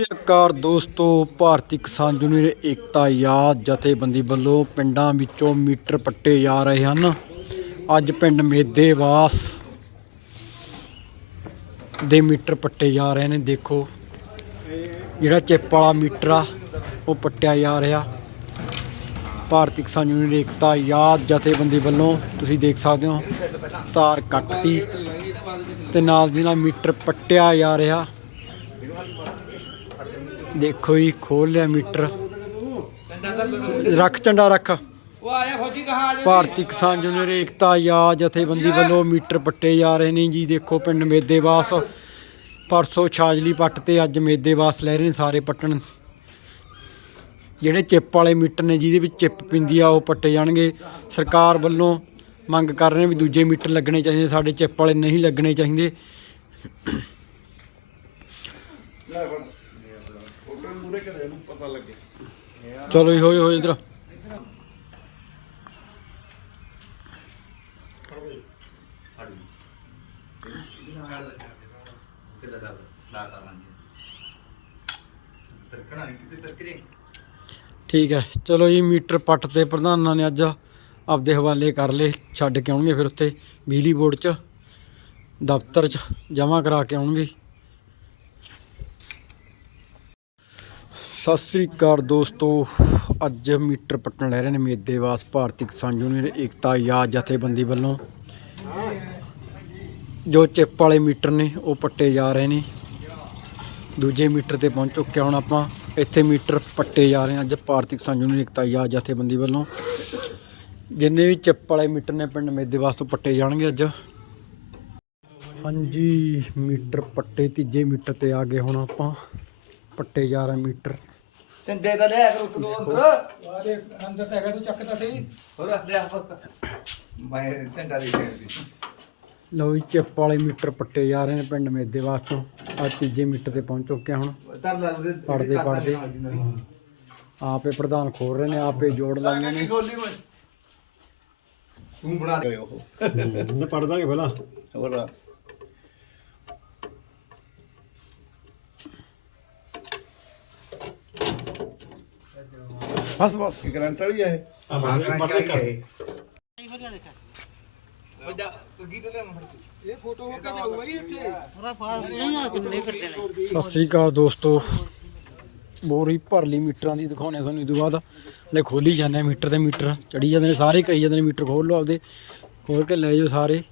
ਨਮਸਕਾਰ ਦੋਸਤੋ, ਭਾਰਤੀ ਕਿਸਾਨ ਯੂਨੀਅਨ ਏਕਤਾ ਯਾਦ ਜਥੇਬੰਦੀ ਵੱਲੋਂ ਪਿੰਡਾਂ ਵਿੱਚੋਂ ਮੀਟਰ ਪੱਟੇ ਜਾ ਰਹੇ ਹਨ। ਅੱਜ ਪਿੰਡ ਮੇਦੇਵਾਸ ਦੇ ਮੀਟਰ ਪੱਟੇ ਜਾ ਰਹੇ ਨੇ। ਦੇਖੋ, ਜਿਹੜਾ ਚਿੱਪ ਵਾਲਾ ਮੀਟਰ ਆ, ਉਹ ਪੱਟਿਆ ਜਾ ਰਿਹਾ। ਭਾਰਤੀ ਕਿਸਾਨ ਯੂਨੀਅਨ ਏਕਤਾ ਯਾਦ ਜਥੇਬੰਦੀ ਵੱਲੋਂ ਤੁਸੀਂ ਦੇਖ ਸਕਦੇ ਹੋ, ਤਾਰ ਕੱਟਤੀ ਤੇ ਨਾਲ ਦੀ ਨਾਲ ਮੀਟਰ ਪੱਟਿਆ ਜਾ ਰਿਹਾ। ਦੇਖੋ ਜੀ ਖੋਲ ਲਿਆ ਮੀਟਰ। ਰੱਖ ਝੰਡਾ ਰੱਖ। ਭਾਰਤੀ ਕਿਸਾਨ ਜੂਨੀਅਰ ਏਕਤਾ ਯਾ ਜਥੇਬੰਦੀ ਵੱਲੋਂ ਮੀਟਰ ਪੱਟੇ ਜਾ ਰਹੇ ਨੇ ਜੀ। ਦੇਖੋ ਪਿੰਡ ਮੇਦੇਵਾਸ, ਪਰਸੋਂ ਛਾਜਲੀ ਪੱਟ ਤੇ ਅੱਜ ਮੇਦੇਵਾਸ ਲੈ ਰਹੇ ਨੇ ਸਾਰੇ ਪੱਟਣ। ਜਿਹੜੇ ਚਿੱਪ ਵਾਲੇ ਮੀਟਰ ਨੇ, ਜਿਹਦੇ ਵਿੱਚ ਚਿੱਪ ਪਿੰਦੀ ਆ, ਉਹ ਪੱਟੇ ਜਾਣਗੇ। ਸਰਕਾਰ ਵੱਲੋਂ ਮੰਗ ਕਰ ਰਹੇ ਵੀ ਦੂਜੇ ਮੀਟਰ ਲੱਗਣੇ ਚਾਹੀਦੇ, ਸਾਡੇ ਚਿੱਪ ਵਾਲੇ ਨਹੀਂ ਲੱਗਣੇ ਚਾਹੀਦੇ। ਚਲੋ ਜੀ ਹੋਏ ਹੋਏ ਇਧਰ। ਠੀਕ ਹੈ। ਚਲੋ ਜੀ, ਮੀਟਰ ਪੱਟ ਤੇ ਪ੍ਰਧਾਨਾਂ ਨੇ ਅੱਜ ਆਪਦੇ ਹਵਾਲੇ ਕਰ ਲਏ। ਛੱਡ ਕੇ ਆਉਣਗੇ ਫਿਰ ਉੱਥੇ, ਬਿਜਲੀ ਬੋਰਡ 'ਚ, ਦਫ਼ਤਰ 'ਚ ਜਮ੍ਹਾਂ ਕਰਾ ਕੇ ਆਉਣਗੇ। ਸਤਿ ਸ੍ਰੀ ਅਕਾਲ ਦੋਸਤੋ। ਅੱਜ ਮੀਟਰ ਪੱਟਣ ਲੈ ਰਹੇ ਨੇ ਮੇਦੇਵਾਸ ਭਾਰਤੀ ਕਿਸਾਨ ਯੂਨੀਅਨ, ਏਕਤਾ ਯਾਦ ਜਥੇਬੰਦੀ ਵੱਲੋਂ। ਜੋ ਚਿੱਪ ਵਾਲੇ ਮੀਟਰ ਨੇ, ਉਹ ਪੱਟੇ ਜਾ ਰਹੇ ਨੇ। ਦੂਜੇ ਮੀਟਰ ਤੇ ਪਹੁੰਚ ਚੁੱਕਿਆ ਹੁਣ ਆਪਾਂ। ਇੱਥੇ ਮੀਟਰ ਪੱਟੇ ਜਾ ਰਹੇ ਹਾਂ ਅੱਜ ਭਾਰਤੀ ਕਿਸਾਨ ਯੂਨੀਅਨ, ਏਕਤਾ ਯਾਦ ਜਥੇਬੰਦੀ ਵੱਲੋਂ। ਜਿੰਨੇ ਵੀ ਚਿੱਪ ਵਾਲੇ ਮੀਟਰ ਨੇ ਪਿੰਡ ਮੇਦੇਵਾਸ ਤੋਂ ਪੱਟੇ ਜਾਣਗੇ ਅੱਜ। ਹਾਂਜੀ, ਮੀਟਰ ਪੱਟੇ ਤੀਜੇ ਮੀਟਰ ਤੇ ਆ ਗਏ ਹੁਣ ਆਪਾਂ। ਪੱਟੇ ਜਾ ਰਹੇ ਮੀਟਰ। ਟੰਡੇ ਤਾਂ ਲਿਆ ਕਰ ਇੱਕ ਦੋ ਅੰਦਰ ਆਰੇ ਅੰਦਰ ਤਾਂ ਹੈਗਾ ਤੂੰ ਚੱਕ ਤਾਂ ਸਹੀ। ਹੋਰ ਲਿਆ ਮੈਂ ਟੰਡਾ ਦੇ ਦੇ ਲਓ ਜੀ ਚਿੱਪ ਵਾਲੇ ਮੀਟਰ ਪੱਟੇ ਜਾ ਰਹੇ ਨੇ ਪਿੰਡ ਮੇਦੇ ਵਾਸਤੇ। ਆ ਤੀਜੇ ਮੀਟਰ ਤੇ ਪਹੁੰਚ ਚੁੱਕੇ ਹੁਣ। ਪੜਦੇ ਪੜਦੇ ਆਪੇ ਪ੍ਰਧਾਨ ਖੋਲ ਰਹੇ ਨੇ ਆਪੇ ਜੋੜ ਲਾਉਂਦੇ ਨੇ। ਤੂੰ ਬਣਾ ਦੇ। ਉਹ ਪੜ ਪਹਿਲਾਂ। ਹੋਰ ਬਸ ਬਸ। ਗਰੰਟ ਵਾਲੀ ਹੈ ਸਤਿ ਸ੍ਰੀ ਅਕਾਲ ਦੋਸਤੋ। ਬੋਰੀ ਭਰ ਲਈ ਮੀਟਰਾਂ ਦੀ ਦਿਖਾਉਣੇ ਆ ਤੁਹਾਨੂੰ ਇਹ ਤੋਂ ਬਾਅਦ। ਲੈ ਖੋਲੀ ਜਾਂਦੇ ਮੀਟਰ ਤੇ ਮੀਟਰ। ਚੜੀ ਜਾਂਦੇ ਨੇ ਸਾਰੇ ਕਹੀ ਜਾਂਦੇ ਨੇ ਮੀਟਰ ਖੋਲ ਲਓ ਆਪਦੇ। ਖੋਲ ਕੇ ਲੈ ਜਾਓ ਸਾਰੇ।